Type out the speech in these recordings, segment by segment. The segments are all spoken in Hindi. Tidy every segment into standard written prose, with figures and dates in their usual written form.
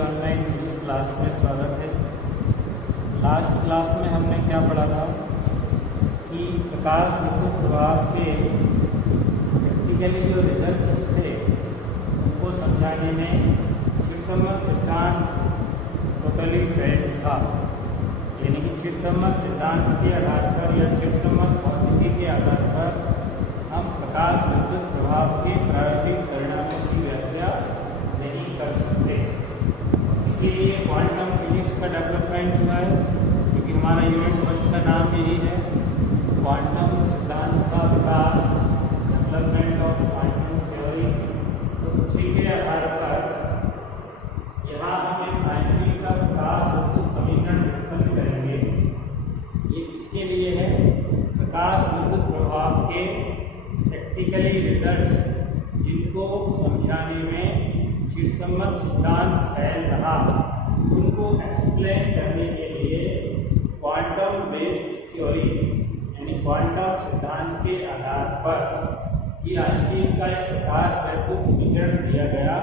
ऑनलाइन फिजिक्स क्लास में स्वागत है। लास्ट क्लास में हमने क्या पढ़ा था कि प्रकाश विद्युत प्रभाव के प्रैक्टिकली जो रिजल्ट्स थे उनको समझाने में चिरसम्मत सिद्धांत टोटली फेल था। यानी कि चिरसम्मत सिद्धांत के आधार पर या चिरसम्मत भौतिकी के आधार पर हम प्रकाश विद्युत प्रभाव के प्रायोगिक परिणामों की व्याख्या नहीं कर सकते। इसीलिए क्वांटम फिजिक्स का डेवलपमेंट हुआ है, क्योंकि हमारा यूनिट फर्स्ट का नाम यही है, क्वांटम सिद्धांत का विकास, डेवलपमेंट ऑफ क्वांटम थ्योरी। तो उसी के आधार पर यहाँ हम एक आइंस्टीन का प्रकाश विद्युत समीकरण उत्पन्न करेंगे। ये किसके लिए है? प्रकाश विद्युत प्रभाव के प्रैक्टिकली रिजल्ट्स जिनको समझाने में चिरसम्मत सिद्धांत फैल रहा, उनको एक्सप्लेन करने के लिए क्वांटम बेस्ड थ्योरी यानी क्वांटम सिद्धांत के आधार पर ये आइंस्टीन का एक प्रकाश विद्युत समीकरण दिया गया,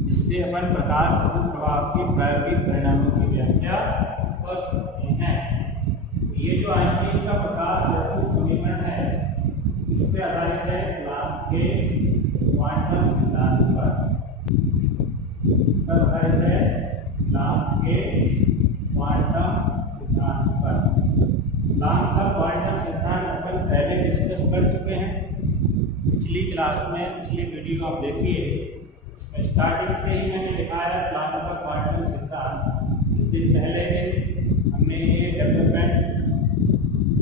जिससे अपन प्रकाश विद्युत प्रभाव के प्रायोगिक परिणामों की व्याख्या कर सकते हैं। ये जो आइंस्टीन का प्रकाश विद्युत समीकरण है, इस पे आधारित है प्लांक के क्वांटम सिद्धांत पर। इस पर आधारित है प्लांक के क्वांटम सिद्धांत पर। प्लांक का क्वांटम सिद्धांत अपन पहले डिस्कस कर चुके हैं पिछली क्लास में। पिछली वीडियो आप देखिए, उसमें स्टार्टिंग से ही मैंने दिखाया प्लांक का क्वांटम सिद्धांत। इस दिन पहले दिन हमने ये डेवलपमेंट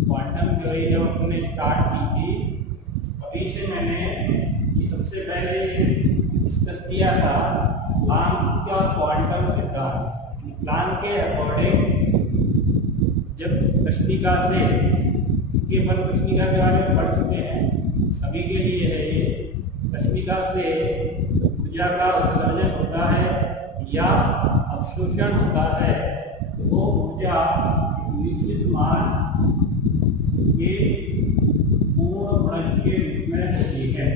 क्वांटम थ्योरी जब हमने स्टार्ट की थी, अभी से मैंने ये सबसे पहले डिस्कस किया था प्लांक का क्वांटम सिद्धांत। प्लांक के अकॉर्डिंग जब कृष्णिका से, कि अपन कृष्णिका के बारे में पढ़ चुके हैं, सभी के लिए है ये, कृष्णिका से ऊर्जा का उत्सर्जन होता है या अवशोषण होता है, तो वो ऊर्जा निश्चित मान के पूर्ण गुणज के रूप में होती है।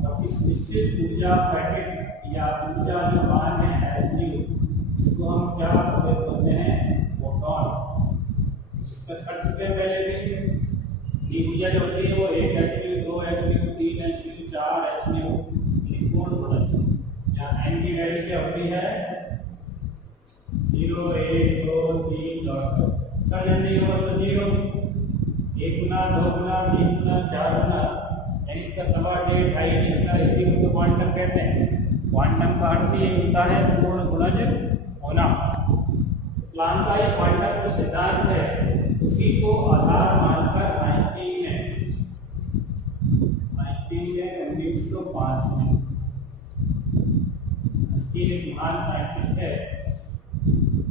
और इस निश्चित ऊर्जा पैकेट या ऊर्जा जो मान है एच, इसको हम क्या बोलते हैं? फोटॉन। डिस्कस कर चुके हैं पहले भी। ये ऊर्जा जो होती है वो 1 एच, 2 एच, 3 एच, 4 एच, पूर्ण गुणज। यहाँ एन की वैल्यू क्या होती है? 0, 1, 2, 3 डॉट नहीं होगा तो 0, 1 गुना, 2 गुना, 3 गुना, 4 गुना, यानी इसका सवा 1.5 नहीं होता। इसी को तो क्वांटम कहते हैं। क्वांटम का अर्थ ये होता है पूर्ण गुणज होना। प्लांक का ये क्वांटम सिद्धांत है, उसी को आधार मानकर आइंस्टीन ने 1905 में, आइंस्टीन एक महान साइंटिस्ट है,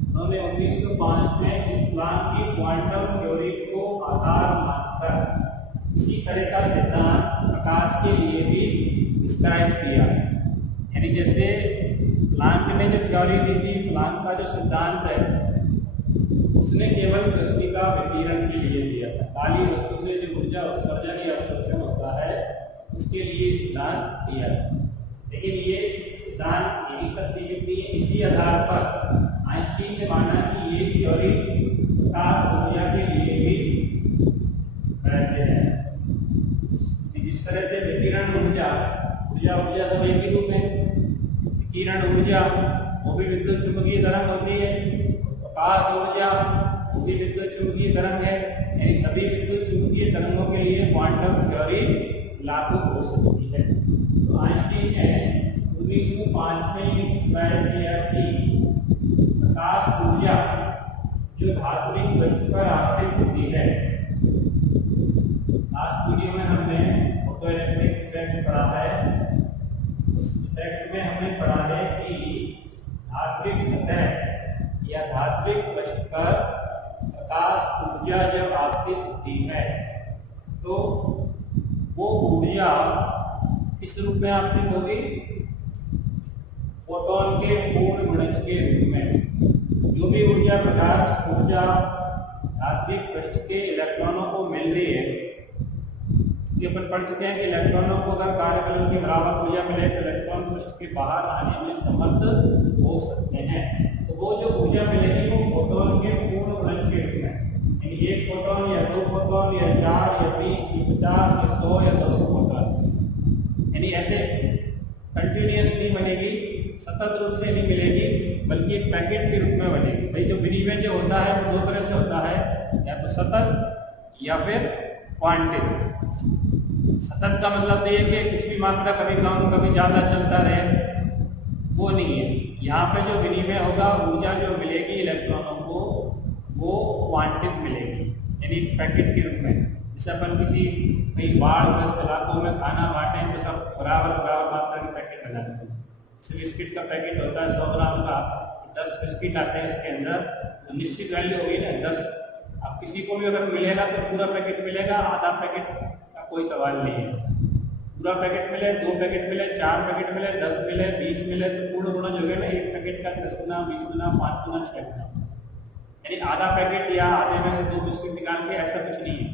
उन्होंने 1905 में इस प्लांक की क्वांटम थ्योरी को आधार मानकर इसी तरह का सिद्धांत प्रकाश के लिए भी डिस्क्राइब किया। यानी जैसे प्लांक ने जो थ्योरी दी थी, प्लांक का जो सिद्धांत है, उसने केवल कृष्णिका विकिरण के लिए दिया था। काली वस्तु से जो ऊर्जा उत्सर्जन या अवशोषण होता है, उसके लिए सिद्धांत दिया था। लेकिन ये सिद्धांत यहीं तक सीमित नहीं है। इसी आधार पर आइंस्टीन ने माना कि ये थ्योरी प्रकाश ऊर्जा के लिए भी रहते हैं। जिस तरह से विकिरण ऊर्जा सब एक ही रूप है। विकिरण ऊर्जा वो भी विद्युत चुंबकीय तरंग होती है, प्रकाश ऊर्जा वो भी विद्युत चुंबकीय तरंग है। यानी सभी विद्युत चुंबकीय तरंगों के लिए क्वांटम थ्योरी लागू हो सकती है। तो आइंस्टीन ने 1905 में डिस्क्राइब किया कि प्रकाश ऊर्जा जो धात्विक पृष्ठ पर आपतित होती है। लास्ट वीडियो में हमने फोटो इलेक्ट्रिक इफेक्ट पढ़ा है। उस इफेक्ट में हमने पढ़ा है कि धात्विक सतह या धात्विक पृष्ठ पर प्रकाश ऊर्जा जब आपतित होती है, तो वो ऊर्जा किस रूप में आपतित होगी? फोटॉन के पूर्ण गुणज के रूप में। जो भी ऊर्जा प्रकाश ऊर्जा धात्विक पृष्ठ के इलेक्ट्रॉनों को मिल रही है, क्योंकि अपन पढ़ चुके हैं कि इलेक्ट्रॉनों को अगर कार्यफलन के बराबर ऊर्जा मिले तो इलेक्ट्रॉन को पृष्ठ के बाहर आने में समर्थ हो सकते हैं। तो वो जो ऊर्जा मिलेगी वो फोटोन के पूर्ण गुणज के रूप में, यानी 1 फोटोन या 2 फोटोन या 4 या 20 या 50 या 100 या 200 फोटोन, यानी ऐसे कंटिन्यूस नहीं बनेगी, सतत रूप से नहीं मिलेगी, बल्कि एक पैकेट के रूप में बनेगी। भाई जो विनिमय जो होता है वो 2 तरह से होता है, या तो सतत या फिर क्वांटिक। सतत का मतलब ये कि कुछ भी मात्रा कभी कम कभी ज़्यादा चलता रहे, वो नहीं है। यहाँ पे जो विनिमय होगा, ऊर्जा जो मिलेगी इलेक्ट्रॉनों को, वो क्वांटिक मिलेगी, यानी पैकेट के रूप में। जैसे अपन किसी कहीं बाढ़ग्रस्त इलाकों में खाना बांटें तो सब बराबर बराबर मात्रा के पैकेट बनाते हैं। जैसे बिस्किट का पैकेट होता है 100 ग्राम का, 10 बिस्किट आते हैं, उसके अंदर तो निश्चित वैल्यू होगी ना 10। अब किसी को भी अगर मिलेगा तो पूरा पैकेट मिलेगा, आधा पैकेट का कोई सवाल नहीं है। पूरा पैकेट मिले, 2 पैकेट मिले, 4 पैकेट मिले, 10 मिले, 20 मिले, तो पूर्ण गुणज हो गया ना एक पैकेट का 10 गुना, 20 गुना, 5 गुना, 6 गुना। यानी आधा पैकेट या आधे में से 2 बिस्किट निकाल के ऐसा कुछ नहीं है।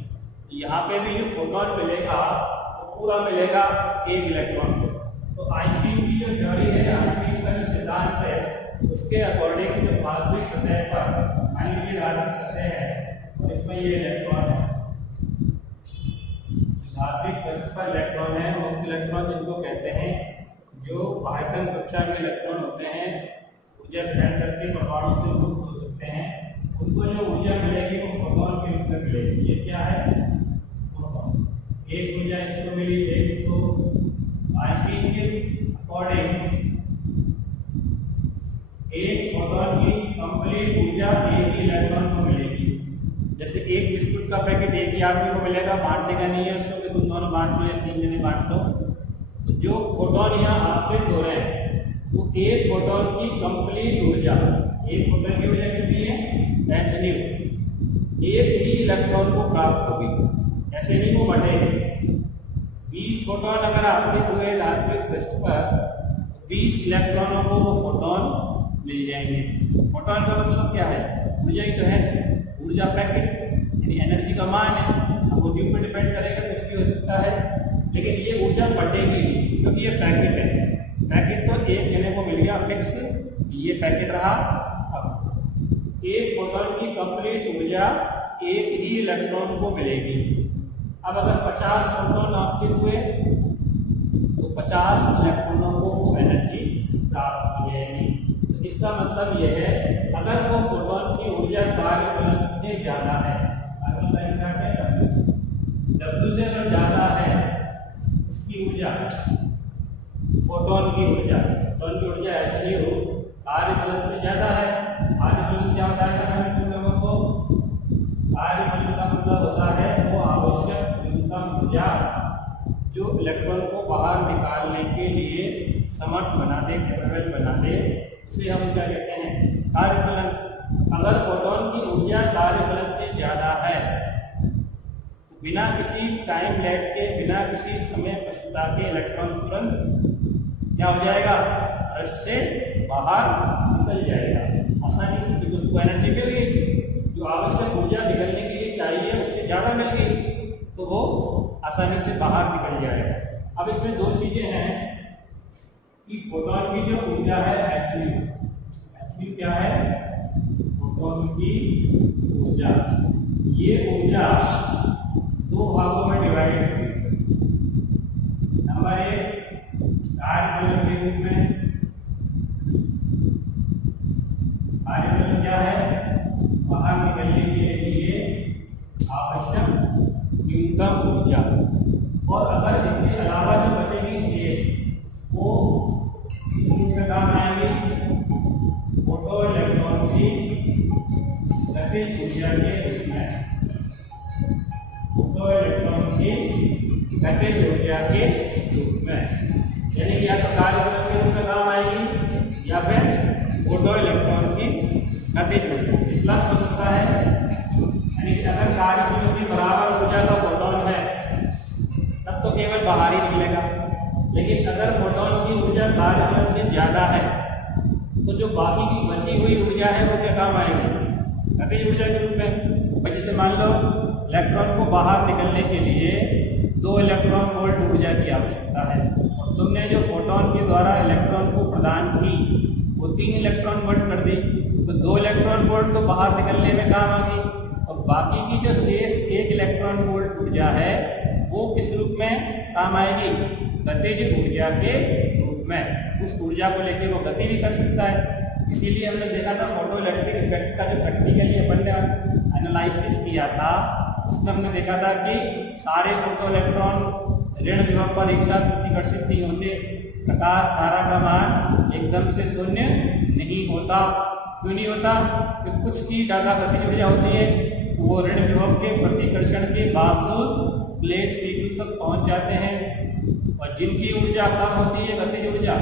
यहाँ पे भी जो फोटोन मिलेगा वो पूरा मिलेगा 1 इलेक्ट्रॉन को। तो आइंस्टीन की जो थ्योरी है, आइंस्टीन का जो सिद्धांत है, उसके अकॉर्डिंग जो धात्विक सतह पर मान लीजिए धात्विक सतह है और इसमें ये इलेक्ट्रॉन है, धात्विक पृष्ठ पर इलेक्ट्रॉन है, वो इलेक्ट्रॉन जिनको कहते हैं जो आयतन कक्षा के इलेक्ट्रॉन होते हैं, ऊर्जा ग्रहण करके परमाणु से मुक्त हो सकते हैं, उनको जो ऊर्जा मिलेगी वो फोटोन के रूप में मिलेगी। ये क्या है? फोटोन। एक ऊर्जा इसको मिली, एक इसको। आइंस्टीन के अकॉर्डिंग एक फोटोन की कंप्लीट ऊर्जा एक ही इलेक्ट्रॉन को मिलेगी। जैसे एक बिस्कुट का पैकेट एक ही आदमी को मिलेगा, बांटने का नहीं है उसको कि तुम दोनों बांट लो या 3 जने बांट लो। तो जो फोटोन यहाँ आपतित हो रहे हैं, तो एक फोटोन की कंप्लीट ऊर्जा, एक फोटोन की ऊर्जा कितनी है? एक ही इलेक्ट्रॉन को प्राप्त होगी, ऐसे नहीं वो बढ़ेगी। 20 फोटोन अगर आपतित हुए धात्विक पृष्ठ पर, 20 इलेक्ट्रॉनों को वो फोटोन मिल जाएंगे। फोटोन का मतलब क्या है? ऊर्जा ही तो है, ऊर्जा पैकेट, यानी एनर्जी का मान है। अब वो ड्यू पे डिपेंड करेगा, कुछ भी हो सकता है, लेकिन ये ऊर्जा बढ़ेगी क्योंकि ये पैकेट है। पैकेट तो एक जने को मिल गया फिक्स, ये पैकेट रहा। अब एक फोटोन की कंप्लीट ऊर्जा एक ही इलेक्ट्रॉन को मिलेगी। अब अगर 50 फोटोन आपतित हुए तो 50 इलेक्ट्रॉनों को वो एनर्जी प्राप्त हो जाएगी। तो इसका मतलब यह है, अगर वो फोटोन की ऊर्जा कार्यफलन से ज्यादा है, W से अगर ज्यादा है इसकी ऊर्जा, फोटोन की ऊर्जा एक्चुअली हो कार्यफलन से ज्यादा है। कार्यफलन क्या होता है तुम लोगों को? कार्यफलन का मतलब होता है वो आवश्यक न्यूनतम ऊर्जा जो इलेक्ट्रॉन को बाहर निकालने के लिए समर्थ बना दे, कैपेबल बना दे, उसे हम क्या कहते हैं? कार्यफलन। अगर फोटोन की ऊर्जा कार्यफलन से ज्यादा है तो बिना किसी टाइम लैग के, बिना किसी समय पश्चाता के इलेक्ट्रॉन तुरंत क्या हो जाएगा? पृष्ठ से बाहर निकल जाएगा आसानी से, क्योंकि उसको एनर्जी मिल गई, जो आवश्यक ऊर्जा निकलने के लिए चाहिए उससे ज्यादा मिल गई, तो वो आसानी से बाहर निकल जाएगा। अब इसमें 2 चीजें हैं कि फोटोन की जो ऊर्जा है एक्चुअली क्या है? फोटोन की ऊर्जा, ये ऊर्जा 2 भागों में डिवाइड हुई। नंबर 1 कार्यफलन के रूप में। कार्यफलन क्या है? बाहर निकलने के लिए आवश्यक न्यूनतम ऊर्जा। और अगर इसके अलावा जो बचेगी शेष, वो इस रूप में काम आएंगे फोटो इलेक्ट्रॉन की गतिज ऊर्जा के रूप में। फोटो इलेक्ट्रॉन की गतिज ऊर्जा के रूप में, यानी या तो कार्यफलन के रूप में काम आएगी या फिर फोटो इलेक्ट्रॉन की गतिज ऊर्जा। प्लस हो सकता है, यानी अगर कार्यफलन की बराबर ऊर्जा का फोटोन है तब तो केवल बाहर ही निकलेगा, लेकिन अगर फोटोन की ऊर्जा कार्यफलन से ज्यादा है तो जो बाकी की बची हुई ऊर्जा है वो क्या काम आएगी? गतिज ऊर्जा के रूप में। जैसे मान लो इलेक्ट्रॉन को बाहर निकलने के लिए 2 इलेक्ट्रॉन वोल्ट ऊर्जा की आवश्यकता है, और तुमने जो फोटोन के द्वारा इलेक्ट्रॉन बाहर निकलने में काम आएगी, और बाकी की जो शेष 1 इलेक्ट्रॉन वोल्ट ऊर्जा है वो किस रूप में काम आएगी? गतिज ऊर्जा के रूप में। उस ऊर्जा को लेकर वो गति भी कर सकता है। इसीलिए हमने देखा था फोटो इलेक्ट्रिक इफेक्ट का जो प्रैक्टिकली अपन ने एनालिसिस किया था, उसमें हमने देखा था कि सारे फोटो इलेक्ट्रॉन ऋण विभव पर एक साथ प्रतिकर्षित नहीं होते। प्रकाश धारा का मान एकदम से शून्य नहीं होता। क्यों नहीं होता? कि कुछ की ज्यादा गतिज ऊर्जा होती है, तो वो ऋण विभव के प्रतिकर्षण के बावजूद प्लेट P2 तक पहुंच जाते हैं, और जिनकी ऊर्जा कम होती है, गतिज ऊर्जा,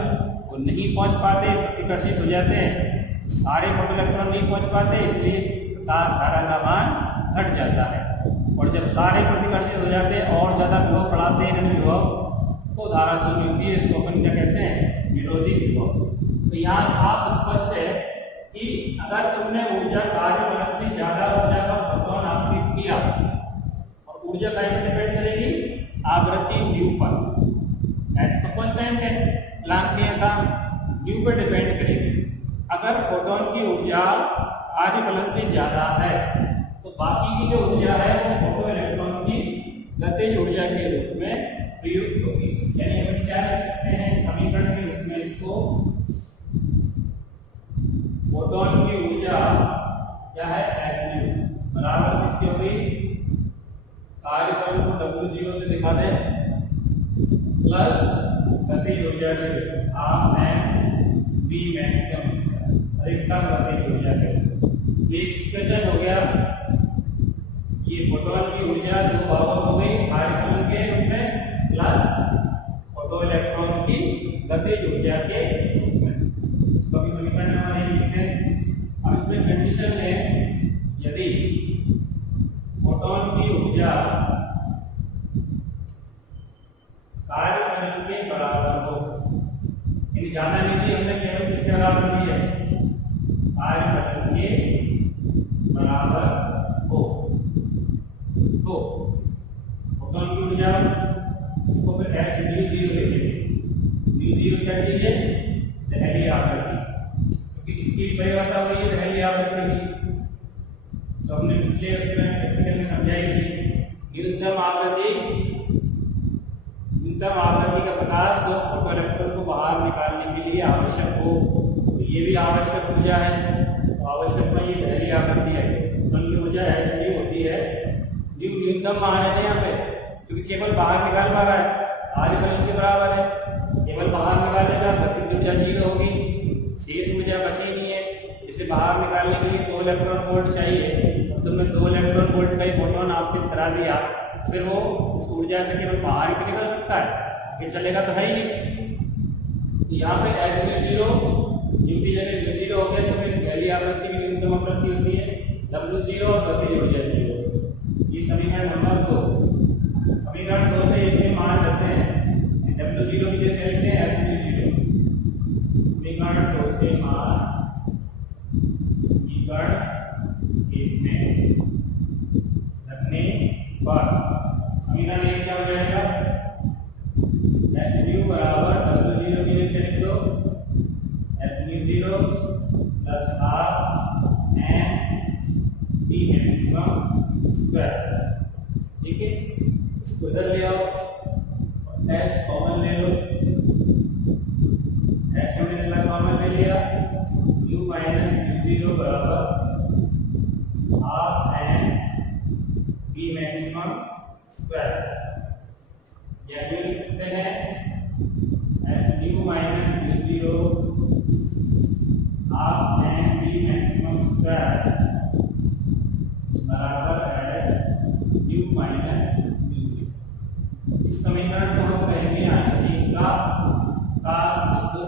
वो नहीं पहुंच पाते, प्रतिकर्षित हो जाते हैं। सारे फोटो इलेक्ट्रॉन नहीं पहुंच पाते, इसलिए प्रकाश धारा का मान घट जाता है। और जब सारे प्रतिकर्षित हो जाते हैं और ज्यादा विभव बढ़ाते हैं ऋण विभव, तो धारा शून्य होती है। इसको अपन क्या कहते हैं? विरोधी विभव। तो यहाँ साफ स्पष्ट है कि अगर तुमने ऊर्जा कार्य फलन से ज्यादा ऊर्जा का फोटोन आपतित किया, और ऊर्जा काय पर डिपेंड करेगी? आवृत्ति न्यू पर। एच तो कांस्टेंट है, प्लांक नियम का, न्यू पर डिपेंड करेगी। अगर फोटोन की ऊर्जा कार्य फलन से ज्यादा है, तो बाकी की जो ऊर्जा है वो फोटो इलेक्ट्रॉन की गतिज ऊर्जा के रूप में प्रयुक्त होगी। यानी हम क्या लिख सकते हैं समीकरण के रूप में इसको? फोटोन की ऊर्जा क्या है? hν बराबर किसकी होगी? कार्यफल को W0 से दिखा दें प्लस गतिज ऊर्जा के v मैक्सिमम अधिकतम गतिज ऊर्जा के। ये इक्वेशन हो गया। ये फोटोन की ऊर्जा दो भागों हो गई, कार्यफल के रूप में प्लस फोटो इलेक्ट्रॉन की गतिज ऊर्जा के रूप में। इसको भी समीकरण में हमारे लिखते हैं। अब इसमें कंडीशन है, यदि फोटोन की ऊर्जा कार्यफल के बराबर हो, यानी ज्यादा नहीं थी, हमने केवल किसके बराबर दी है? कार्यफल के बराबर हो, तो फोटोन की ऊर्जा इसको फिर hν0 लिखेंगे। ν0 क्या चीज है? दहली आवृत्ति, क्योंकि इसकी परिभाषा हुई है दहली आवृत्ति की। तो हमने पिछले लेक्चर में प्रैक्टिकल में समझाई थी न्यूनतम आवृत्ति का प्रकाश जो फोटो इलेक्ट्रॉन को बाहर निकालने के लिए आवश्यक हो, तो ये भी आवश्यक ऊर्जा है। तो आवश्यक में ये दहली आवृत्ति है, फोटोन की ऊर्जा hν होती है। न्यूनतम मान है यहाँ पे, क्योंकि केवल बाहर निकाल पा रहा है, कार्यफलन के बराबर है। केवल बाहर निकालेगा गतिज ऊर्जा 0 होगी, शेष ऊर्जा बची नहीं है। इसे बाहर निकालने के लिए 2 इलेक्ट्रॉन वोल्ट चाहिए, और तुमने 2 इलेक्ट्रॉन वोल्ट का ही फोटोन आपतित करा दिया, फिर वो उस ऊर्जा से केवल बाहर ही निकल सकता है, आगे चलेगा तो है ही नहीं। यहाँ पे hν0 ड्यूटी जगह v0 हो गया, तो फिर दहली आवृत्ति की न्यूनतम आवृत्ति होती है W0 और गतिज ऊर्जा 0। ये समीकरण नंबर 2। समीकरण 2 से एक मान रखते हैं, W0 की जगह लिखते हैं hν0। समीकरण 2 से मान समीकरण 1 में रखने पर समीकरण 1 क्या हो जाएगा? hν बराबर W0 की जगह लिख दो hν0 plus r v maximum square. ठीक है, इसको इधर ले आओ, h कॉमन ले लो, h हमने कॉमन ले लिया, u माइनस u0 बराबर r v मैक्सिमम स्क्वायर। या ये लिख सकते हैं hν minus u0 r v maximum square बराबर h u माइनस u0। इस समीकरण को हम कहेंगे आइंस्टीन का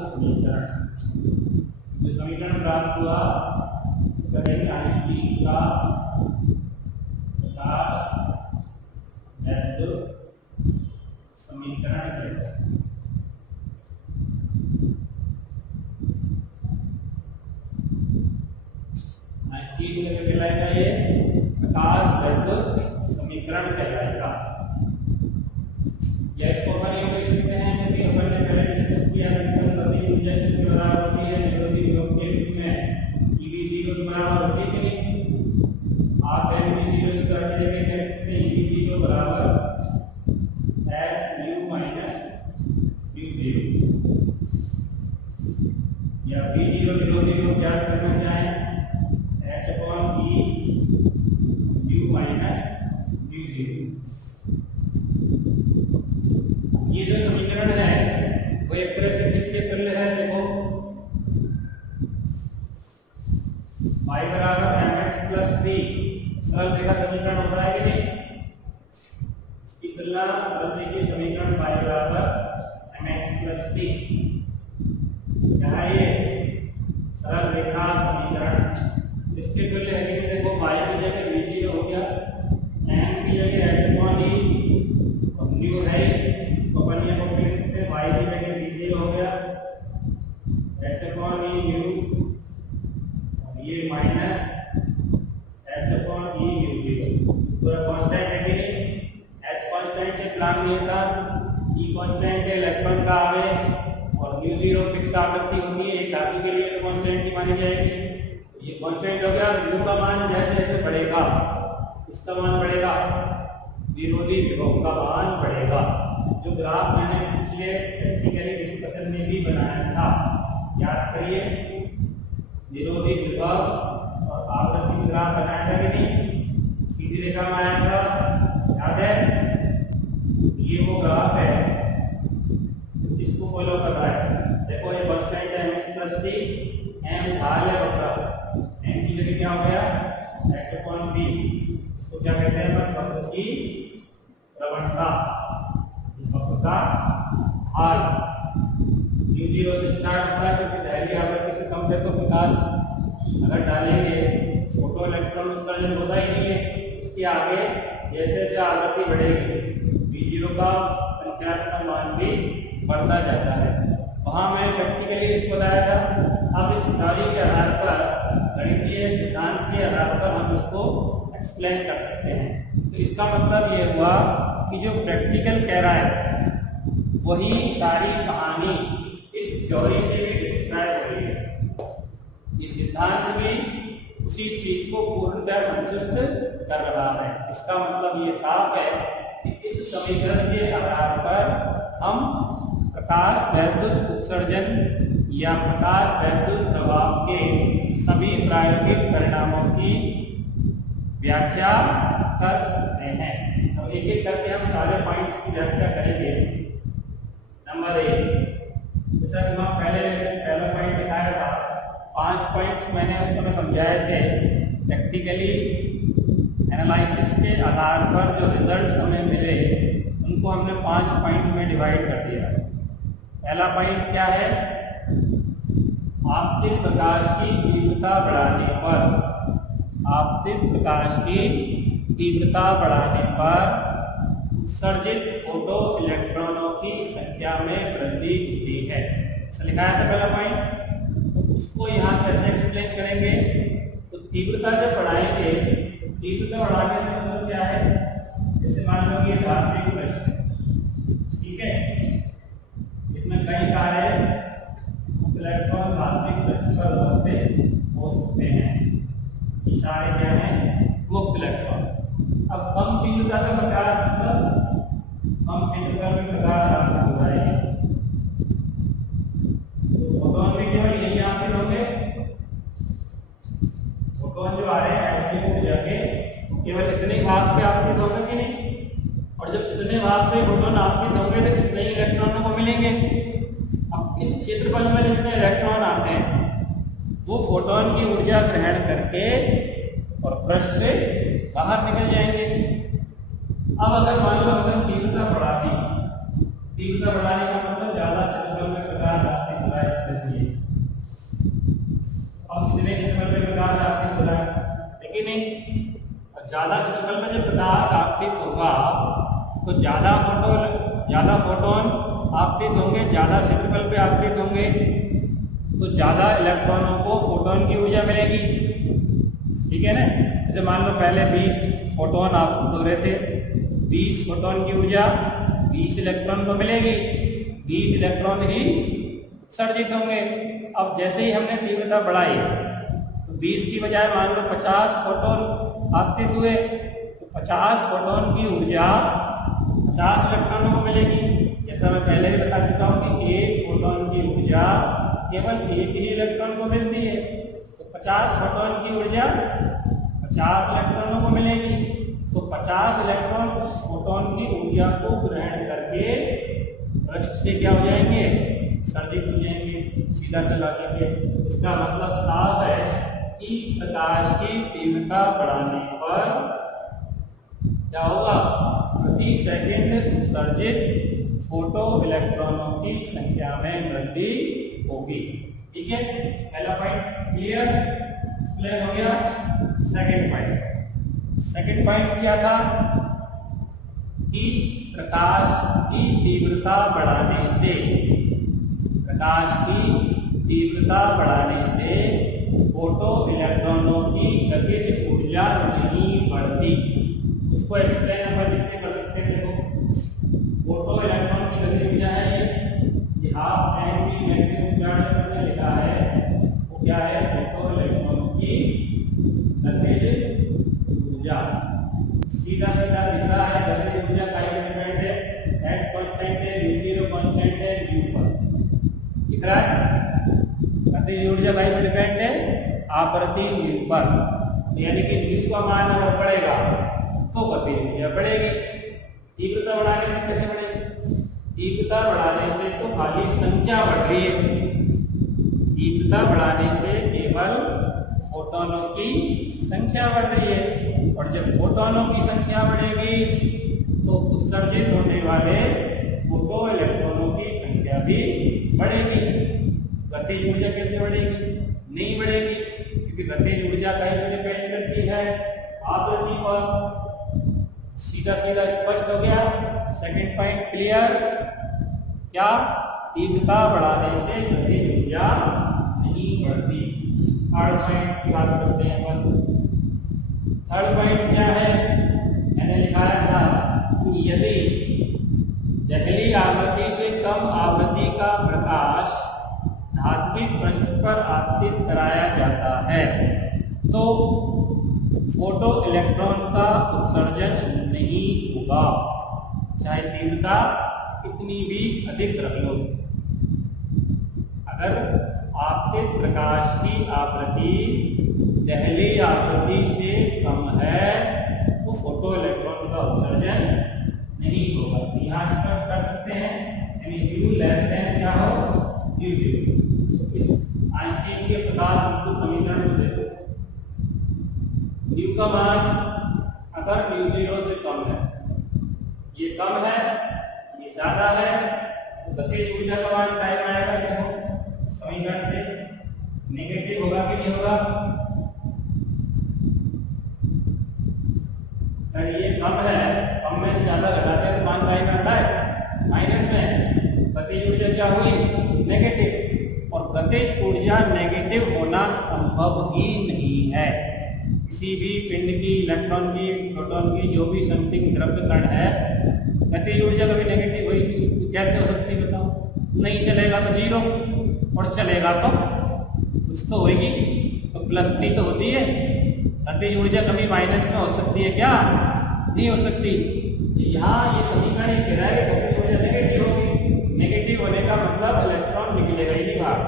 समीकरण। जो समीकरण प्राप्त हुआ कहेंगे आइंस्टीन का समीकरण कहते हैं। आइंस्टीन का जो कहलाएगा ये प्रकाश वैद्युत समीकरण कहलाएगा। या इसको अपन ये कह सकते हैं, क्योंकि अपन ने पहले डिस्कस किया गतिज ऊर्जा किसके बराबर होती है? विरोधी विभव के रूप में, v0 के बराबर होती है कि नहीं? जीरो विरोधी योग ज्ञात करना चाहें h upon E U minus you zero. ये जो समीकरण है वो एक तरह से किसके तुल्य है, देखो y बराबर mx प्लस c सरल रेखा समीकरण होता है कि नहीं, इसकी तुलना सरल रेखीय समीकरण y बराबर mx प्लस c, यहाँ ये सरल रेखा समीकरण इसके तुल्य है कि देखो y की जगह v0 हो गया, m की जगह h अपॉन e और न्यू है इसको अपन ये को लिख सकते हैं y की जगह v0 हो गया h अपॉन e न्यू और ये minus h upon e mu zero पूरा कांस्टेंट है कि नहीं, h कांस्टेंट से प्लान नहीं होता, e कांस्टेंट है इलेक्ट्रॉन का आवेश और न्यू जीरो फिक्स आवृत्ति होती है, एक धातु के लिए तो कांस्टेंट ही मानी जाएगी। ये कांस्टेंट हो गया, न्यू का मान जैसे जैसे बढ़ेगा इसका मान बढ़ेगा, विरोधी विभव का मान बढ़ेगा। जो ग्राफ मैंने पिछले प्रैक्टिकली डिस्कशन में भी बनाया था, याद करिए, विरोधी विभव और आवृत्ति ग्राफ बनाया था कि नहीं, सीधी रेखा में आया था, याद है, ये वो ग्राफ है इसको फॉलो कर रहा है। देखो ये कांस्टेंट है mx प्लस c, m ढाल है वक्र, m की जगह क्या हो गया h अपॉन b, इसको क्या कहते हैं वक्र की प्रवणता, वक्र का ढाल। न्यू जीरो से स्टार्ट होता है क्योंकि दाहिनी आवृत्ति से कम है तो प्रकाश अगर डालेंगे फोटो इलेक्ट्रॉन उत्सर्जन होता ही नहीं है, इसके आगे जैसे जैसे आवृत्ति बढ़ेगी v0 का संख्यात्मक मान भी बढ़ता जाता है। वहां मैं प्रैक्टिकली इसको बताया था, अब इस थ्योरी के आधार पर, गणितीय सिद्धांत के आधार पर हम इसको एक्सप्लेन कर सकते हैं। तो इसका मतलब ये हुआ कि जो प्रैक्टिकल कह रहा है वही सारी कहानी इस थ्योरी से भी डिस्क्राइब हो रही है, ये सिद्धांत भी उसी चीज को पूर्णतः संतुष्ट कर रहा है। इसका मतलब ये साफ है कि इस समीकरण के आधार पर हम प्रकाश वैद्युत उत्सर्जन या प्रकाश वैद्युत प्रभाव के सभी प्रायोगिक परिणामों की व्याख्या कर सकते हैं। तो एक एक करके हम सारे पॉइंट्स की व्याख्या करेंगे। नंबर 1, जैसा कि मैं पहला पॉइंट दिखाया था, 5 पॉइंट्स मैंने उस समय समझाए थे। प्रैक्टिकली एनालिसिस के आधार पर जो रिजल्ट्स हमें मिले उनको हमने 5 पॉइंट में डिवाइड कर दिया। पहला पॉइंट क्या है, आपतित प्रकाश की तीव्रता बढ़ाने पर, आपतित प्रकाश की तीव्रता बढ़ाने पर उत्सर्जित फोटो इलेक्ट्रॉनों की संख्या में वृद्धि होती है। ऐसा लिखाया था पहला पॉइंट। तो उसको यहाँ कैसे एक्सप्लेन करेंगे, तो तीव्रता जब बढ़ाएंगे, तीव्रता बढ़ाने से मतलब क्या है, जैसे मान लो ये धात्विक पृष्ठ, ठीक है, इसमें कई सारे इलेक्ट्रॉन धात्विक पृष्ठ पर उपस्थित हो सकते हैं, ये सारे क्या है मुक्त इलेक्ट्रॉन। अब कम तीव्रता का प्रकाश मतलब कम क्षेत्रफल में प्रकाश आपको हो रहा है, तो फोटोन में केवल यही आपके होंगे, फोटोन जो आ रहे हैं को जाके केवल इतने भाग पे आपके होंगे कि नहीं, और जब इतने भाग पे फोटोन आपके होंगे तो कितने इलेक्ट्रॉनों को मिलेंगे। अब इस क्षेत्रफल में जितने इलेक्ट्रॉन आते हैं वो फोटोन की ऊर्जा ग्रहण करके और पृष्ठ से बाहर निकल जाएंगे। अब अगर मान लो अगर तीव्रता बढ़ा दी, तीव्रता बढ़ाने का मतलब ज्यादा क्षेत्रफल में प्रकाश आपने बुलाया चाहिए। अब कितने क्षेत्रफल में प्रकाश आपने बुलाया, लेकिन नहीं, ज्यादा क्षेत्रफल में जब प्रकाश आपतित होगा तो ज्यादा फोटोन आपतित होंगे, ज्यादा क्षेत्रफल पे आपतित होंगे तो ज्यादा इलेक्ट्रॉनों को फोटोन की ऊर्जा मिलेगी, ठीक है ना। जैसे मान लो पहले 20 फोटोन आपतित हो रहे थे, 20 फोटोन की ऊर्जा 20 इलेक्ट्रॉन को मिलेगी, 20 इलेक्ट्रॉन ही उत्सर्जित होंगे। अब जैसे ही हमने तीव्रता बढ़ाई तो 20 की बजाय मान लो 50 फोटोन आपतित हुए, तो 50 फोटोन की ऊर्जा 50 इलेक्ट्रॉनों को मिलेगी। जैसा मैं पहले भी बता चुका हूँ कि एक फोटोन की ऊर्जा केवल एक ही इलेक्ट्रॉन को मिलती है, तो 50 फोटोन की ऊर्जा 50 इलेक्ट्रॉनों को मिलेगी। तो 50 इलेक्ट्रॉन उस फोटोन की ऊर्जा को ग्रहण करके पृष्ठ से क्या हो जाएंगे, उत्सर्जित हो जाएंगे। सीधा सा लॉजिक है। इसका मतलब साफ है कि प्रकाश की तीव्रता बढ़ाने पर क्या होगा, प्रति सेकंड उत्सर्जित फोटो इलेक्ट्रॉनों की संख्या में वृद्धि होगी। ठीक है, पहला पॉइंट क्लियर हो गया। सेकंड पॉइंट क्या था कि प्रकाश की तीव्रता बढ़ाने से फोटो इलेक्ट्रॉनों की गतिज ऊर्जा नहीं बढ़ती। उसको एक्सप्लेन अपन इसमें कर सकते हैं। देखो फोटो इलेक्ट्रॉन की गतिज ऊर्जा है ये half M V maximum square में लिखा है, वो क्या है, फोटो इलेक्ट्रॉन की गतिज ऊर्जा। सीधा दिख रहा है गतिज ऊर्जा का डिपेंड है, h कांस्टेंट है, u0 कांस्टेंट है, u पर दिख रहा है। गतिज ऊर्जा का डिपेंड है आवृत्ति u पर, यानी कि u का मान अगर बढ़ेगा तो गतिज ऊर्जा बढ़ेगी। तीव्रता बढ़ाने से कैसे बढ़ेगी, तीव्रता बढ़ाने से तो खाली संख्या बढ़ रही है। तीव्रता बढ़ाने से केवल फोटोनों की संख्या बढ़ रही है, और जब फोटोनों की संख्या बढ़ेगी तो उत्सर्जित होने वाले फोटो इलेक्ट्रॉनों की संख्या भी बढ़ेगी। गतिज ऊर्जा कैसे बढ़ेगी, नहीं बढ़ेगी, क्योंकि गतिज ऊर्जा कहीं पर डिपेंड करती है आवृत्ति पर। सीधा स्पष्ट हो गया। Second point clear. क्या, तीव्रता बढ़ाने से गतिज ऊर्जा नहीं बढ़ती। थर्ड पॉइंट की बात करते हैं अपन। थर्ड पॉइंट क्या है, मैंने लिखाया था कि यदि पहली आवृत्ति से कम आवृत्ति का प्रकाश धात्विक पृष्ठ पर आपतित कराया जाता है तो फोटो इलेक्ट्रॉन का उत्सर्जन नहीं होगा, चाहे तीव्रता कितनी भी अधिक रख लो। अगर आपके प्रकाश की आवृत्ति पहली आवृत्ति से कम है तो फोटो इलेक्ट्रॉन का उत्सर्जन नहीं होगा। यहाँ स्पष्ट कर सकते हैं, यानी U लेस देन क्या हो, U0। इस आइंस्टीन के प्रकाश बिंदु समीकरण को देखो, U का मान अगर U0 से कम है, ये कम है, ये ज्यादा है, तो गतिज ऊर्जा का मान टाइम आएगा। देखो समीकरण से नेगेटिव होगा कि नहीं होगा, अगर ये कम है, कम में से ज्यादा घटाते हैं तो मान टाइम आता है माइनस में। गतिज ऊर्जा क्या हुई, नेगेटिव, और गतिज ऊर्जा नेगेटिव होना संभव ही नहीं है। किसी भी पिंड की, इलेक्ट्रॉन की, प्रोटॉन की, जो भी समथिंग द्रव्य कण है, गतिज ऊर्जा कभी नेगेटिव हुई कैसे हो सकती है बताओ। नहीं चलेगा तो जीरो, और चलेगा तो कुछ तो होगी, तो प्लस भी तो होती है। गतिज ऊर्जा कभी माइनस में हो सकती है क्या, नहीं हो सकती। यहाँ ये समीकरण ही कह रहा है कि गतिज ऊर्जा नेगेटिव होगी। नेगेटिव होने का मतलब इलेक्ट्रॉन निकलेगा ही नहीं बाहर,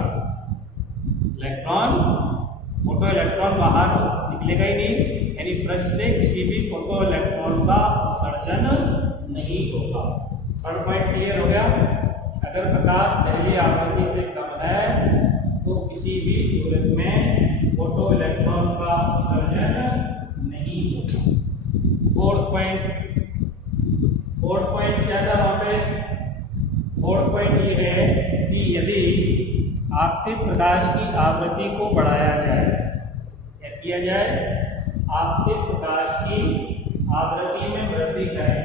फोटो इलेक्ट्रॉन बाहर निकलेगा ही नहीं, यानी पृष्ठ से किसी भी फोटो इलेक्ट्रॉन का उत्सर्जन नहीं होगा। थर्ड पॉइंट क्लियर हो गया। अगर प्रकाश पहली आवृत्ति से कम है तो किसी भी सूरत में फोटो इलेक्ट्रॉन का उत्सर्जन नहीं होगा। फोर्थ पॉइंट क्या था वहां पे, फोर्थ पॉइंट ये है कि यदि आपतित प्रकाश की आवृत्ति को बढ़ाया जाए, क्या किया जाए, आपतित प्रकाश की आवृत्ति में वृद्धि करें,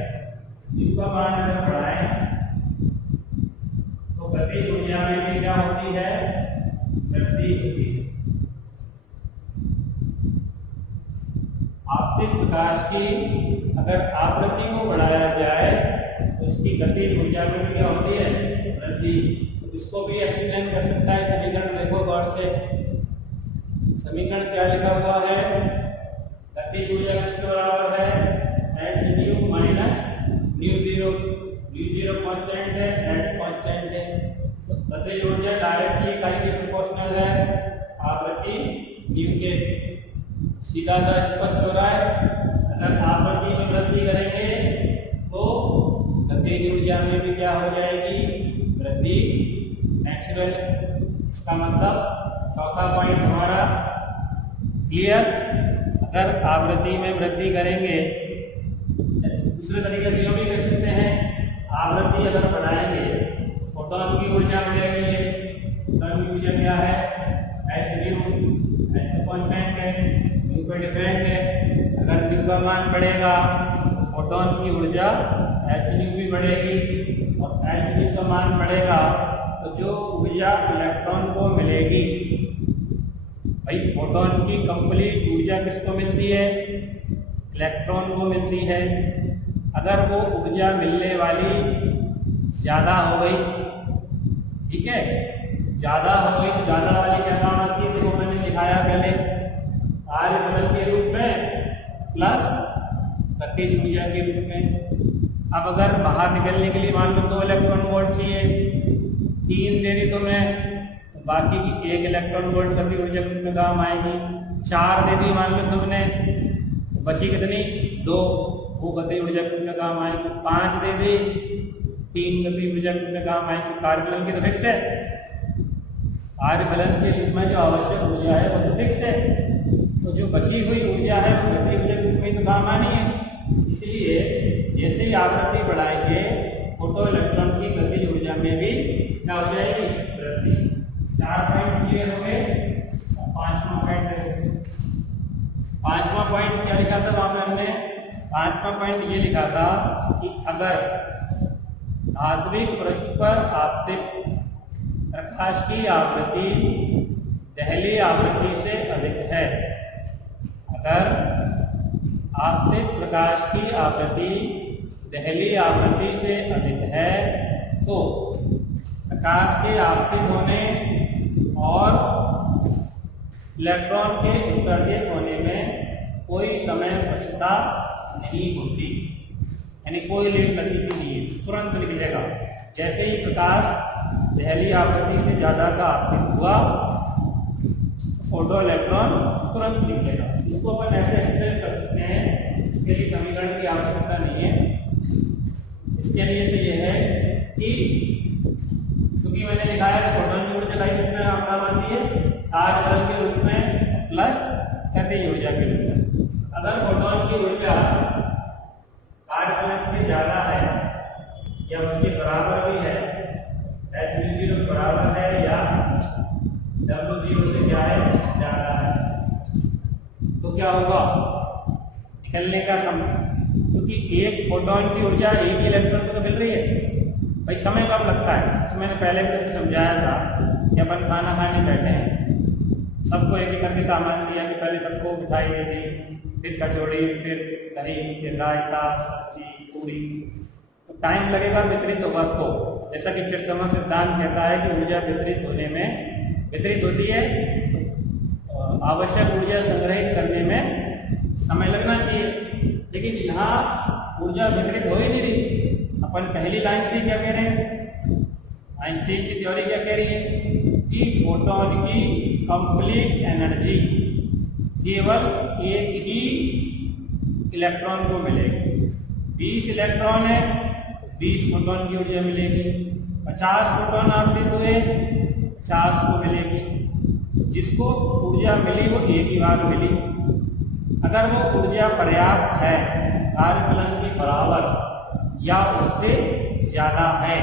जिसका मान अगर बढ़ाएं तो गतिज ऊर्जा में भी क्या होती है, वृद्धि होती है। आपतित प्रकाश की अगर आवृत्ति को बढ़ाया जाए तो उसकी गतिज ऊर्जा में भी क्या होती है, वृद्धि। इसको भी एक्सप्लेन कर सकता है समीकरण, देखो गौर से। समीकरण क्या लिखा हुआ है, गतिज ऊर्जा किसके बराबर है, h न्यू माइनस न्यू0। न्यू0 कांस्टेंट है, h कांस्टेंट है, तो गतिज ऊर्जा डायरेक्टली इकाई के न्यू के सीधा सा स्पष्ट हो रहा है। अगर आवृत्ति में वृद्धि करेंगे तो गतिज ऊर्जा में भी क्या हो जाएगी, वृद्धि नेचुरल। इसका मतलब चौथा पॉइंट हमारा क्लियर। अगर आवृत्ति में वृद्धि करेंगे, दूसरे तरीके से भी कर सकते हैं, आवृत्ति अगर बढ़ाएंगे फोटोन की ऊर्जा बढ़ेगी। फोटोन की ऊर्जा क्या है, एच न्यू, एच का कांस्टेंट है, न्यू पे डिपेंड है। अगर न्यू का मान बढ़ेगा तो फोटोन की ऊर्जा एच न्यू भी बढ़ेगी, और एच न्यू का मान बढ़ेगा तो जो ऊर्जा इलेक्ट्रॉन को मिलेगी, भाई फोटोन की कंप्लीट ऊर्जा किसको मिलती है, इलेक्ट्रॉन को मिलती है। अगर वो ऊर्जा मिलने वाली ज्यादा हो गई, ठीक है, ज्यादा हो गई तो ज्यादा वाली क्या काम आती है, देखो मैंने दिखाया पहले, कार्य फलन के रूप में प्लस गतिज ऊर्जा के रूप में। अब अगर बाहर निकलने के लिए मान लो 2 इलेक्ट्रॉन वोल्ट चाहिए, 3 दे दी तो मैं, तो बाकी की 1 इलेक्ट्रॉन वोल्ट गति ऊर्जा में काम आएगी। 4 दे दी मान लो तुमने, तो बची कितनी, 2, वो गति ऊर्जा में काम आएगी। 5 दे दी, 3 गति ऊर्जा में काम आएगी। कार्यफलन की तो फिक्स है, कार्यफलन के रूप में जो आवश्यक ऊर्जा है वो तो फिक्स है, तो जो बची हुई ऊर्जा है वो गति ऊर्जा के रूप में तो काम आनी है। इसलिए जैसे ही आवृत्ति बढ़ाएंगे फोटो इलेक्ट्रॉन की गतिज ऊर्जा में भी क्या हो जाएगी, वृद्धि। 4 पॉइंट क्लियर हो गए। 5वां पॉइंट, 5वां पॉइंट क्या लिखा था वहां पे हमने, 5वां पॉइंट ये लिखा था कि अगर धात्विक पृष्ठ पर आपतित प्रकाश की आवृत्ति दहली आवृत्ति से अधिक है, अगर आपतित प्रकाश की आवृत्ति दहली आवृत्ति से अधिक है तो प्रकाश के आपतित होने और इलेक्ट्रॉन के उत्सर्जित होने में कोई समय पश्चता नहीं होती, यानी कोई लेट लगती नहीं है, तुरंत निकलेगा। जैसे ही प्रकाश दहली आवृत्ति से ज्यादा का आपतित हुआ, फोटो इलेक्ट्रॉन तुरंत निकलेगा। इसको अपन ऐसे एक्सप्लेन कर सकते हैं, इसके लिए समीकरण की आवश्यकता नहीं है। इसके लिए तो ये है कि क्योंकि मैंने लिखा है फोटोन की ऊर्जा में काम आती है कार्यफलन के रूप में प्लस गतिज ऊर्जा के रूप में। अगर फोटोन की ऊर्जा कार्यफलन से ज्यादा है या उसके बराबर भी है, h0 बराबर है या w0 से क्या है, ज्यादा है, तो क्या होगा, निकलने का समय, क्योंकि एक फोटोन की ऊर्जा एक ही इलेक्ट्रॉन को तो मिल रही है, भाई समय कम लगता है। इसमें मैंने पहले भी समझाया था कि अपन खाना खाने बैठे हैं, सबको एक एक करके सामान दिया कि पहले सबको मिठाई दे दी, फिर कचौड़ी, फिर दही, फिर रायता, सब्जी, पूरी, तो टाइम लगेगा वितरित होगा। तो जैसा कि चिरसमन सिद्धांत कहता है कि ऊर्जा वितरित होने में वितरित होती है, तो आवश्यक ऊर्जा संग्रहित करने में समय लगना चाहिए, लेकिन यहाँ ऊर्जा वितरित हो ही नहीं रही। अपन पहली लाइन से क्या कह रहे हैं, आइंस्टीन की थ्योरी क्या कह रही है कि फोटोन की कंप्लीट एनर्जी केवल एक ही इलेक्ट्रॉन को मिलेगी। 20 इलेक्ट्रॉन है, 20 फोटोन की ऊर्जा मिलेगी। 50 फोटोन आपतित हुए, 50 को मिलेगी। जिसको ऊर्जा मिली वो एक ही बार मिली। अगर वो ऊर्जा पर्याप्त है, कार्यफलन के बराबर या उससे ज्यादा है,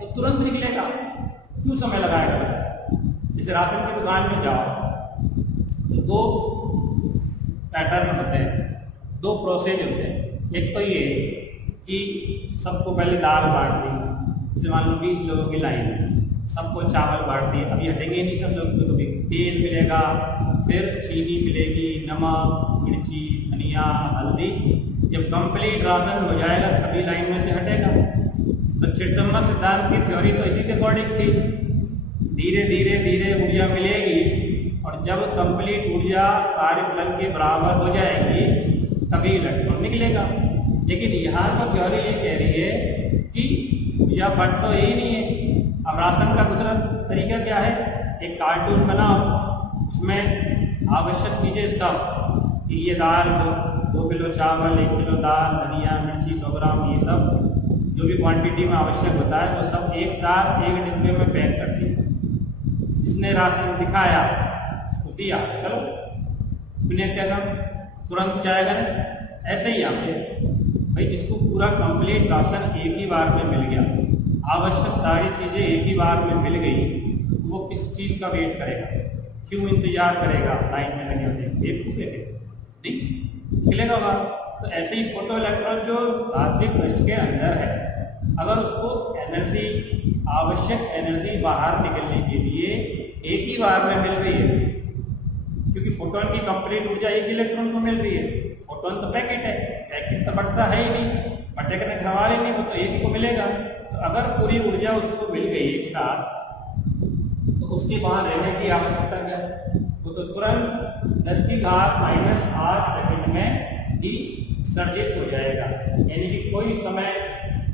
तो तुरंत निकलेगा। क्यों समय लगाएगा? जैसे राशन की दुकान में जाओ तो 2 पैटर्न होते हैं, 2 प्रोसेस होते हैं। एक तो ये कि सबको पहले दाल बांट दी, जैसे मान लो 20 लोगों की लाइन है, सबको चावल बांट दिए, अभी हटेंगे नहीं सब लोग, तो कभी तेल मिलेगा, फिर चीनी मिलेगी, नमक, मिर्ची, धनिया, हल्दी। जब कंप्लीट राशन हो जाएगा तभी लाइन में से हटेगा। तो चिरसम्मत सिद्धांत की थ्योरी तो इसी के अकॉर्डिंग थी, धीरे धीरे धीरे ऊर्जा मिलेगी और जब कंप्लीट ऊर्जा कार्यफलन के बराबर हो जाएगी तभी इलेक्ट्रॉन निकलेगा। लेकिन यहाँ तो थ्योरी ये कह रही है कि ऊर्जा बट तो यही नहीं है। अब राशन का दूसरा तरीका क्या है, एक कार्टून बनाओ, उसमें आवश्यक चीजें सब, कि ये दाल 2 किलो चावल, 1 किलो दाल, धनिया, मिर्ची 100 ग्राम, ये सब जो भी क्वांटिटी में आवश्यक होता है वो सब एक साथ एक डिब्बे में पैक कर दिया। जिसने राशन दिखाया उसको दिया, चलो पुण्य क्या काम, तुरंत जाएगा ना। ऐसे ही यहाँ पे भाई जिसको पूरा कंप्लीट राशन एक ही बार में मिल गया, आवश्यक सारी चीजें एक ही बार में मिल गई, वो किस चीज का वेट करेगा, क्यों इंतजार करेगा लाइन में लगे होते, बेवकूफ है नहीं मिलेगा बाहर। तो ऐसे ही फोटो इलेक्ट्रॉन जो धात्विक पृष्ठ के अंदर है, अगर उसको एनर्जी, आवश्यक एनर्जी बाहर निकलने के लिए एक ही बार में मिल रही है, क्योंकि फोटोन की कंप्लीट ऊर्जा एक इलेक्ट्रॉन को मिल रही है, फोटोन तो पैकेट है, पैकेट तो बढ़ता है ही नहीं, भटकने का सवाल ही नहीं, वो तो एक ही को मिलेगा। तो अगर पूरी ऊर्जा उसको मिल गई एक साथ, तो उसके वहां रहने की आवश्यकता क्या है, वो तो तुरंत 10 की घात -8 सेकंड में ही सर्जित हो जाएगा। यानी कि कोई समय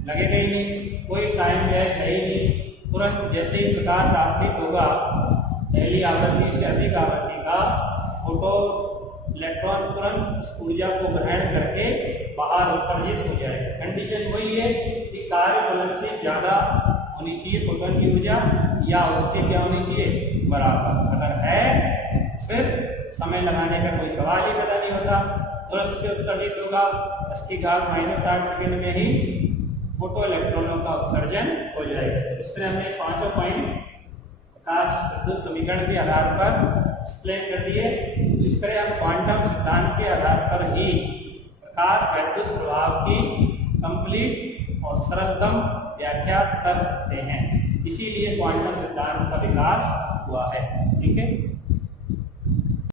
लगेगा ही नहीं, कोई टाइम लैग है ही नहीं, तुरंत जैसे ही प्रकाश आपतित होगा पहली आवृत्ति से अधिक आवृत्ति का, फोटो इलेक्ट्रॉन तुरंत उस ऊर्जा को ग्रहण करके बाहर उत्सर्जित हो जाएगा। कंडीशन वही है कि कार्य फलन से ज्यादा होनी चाहिए फोटोन की ऊर्जा, या उसके क्या होनी चाहिए, बराबर। अगर है फिर समय लगाने का कोई सवाल ही पैदा नहीं होता, तुरंत से उत्सर्जित होगा, 10 की घात -8 सेकंड में ही फोटो इलेक्ट्रॉनों का उत्सर्जन हो जाएगा। इस तरह हमने पांचों पॉइंट प्रकाश विद्युत समीकरण के आधार पर एक्सप्लेन कर दिए। तो इस तरह हम क्वांटम सिद्धांत के आधार पर ही प्रकाश वैद्युत प्रभाव की कंप्लीट और सरलतम व्याख्या कर सकते हैं। इसीलिए क्वांटम सिद्धांत का विकास हुआ है। ठीक है।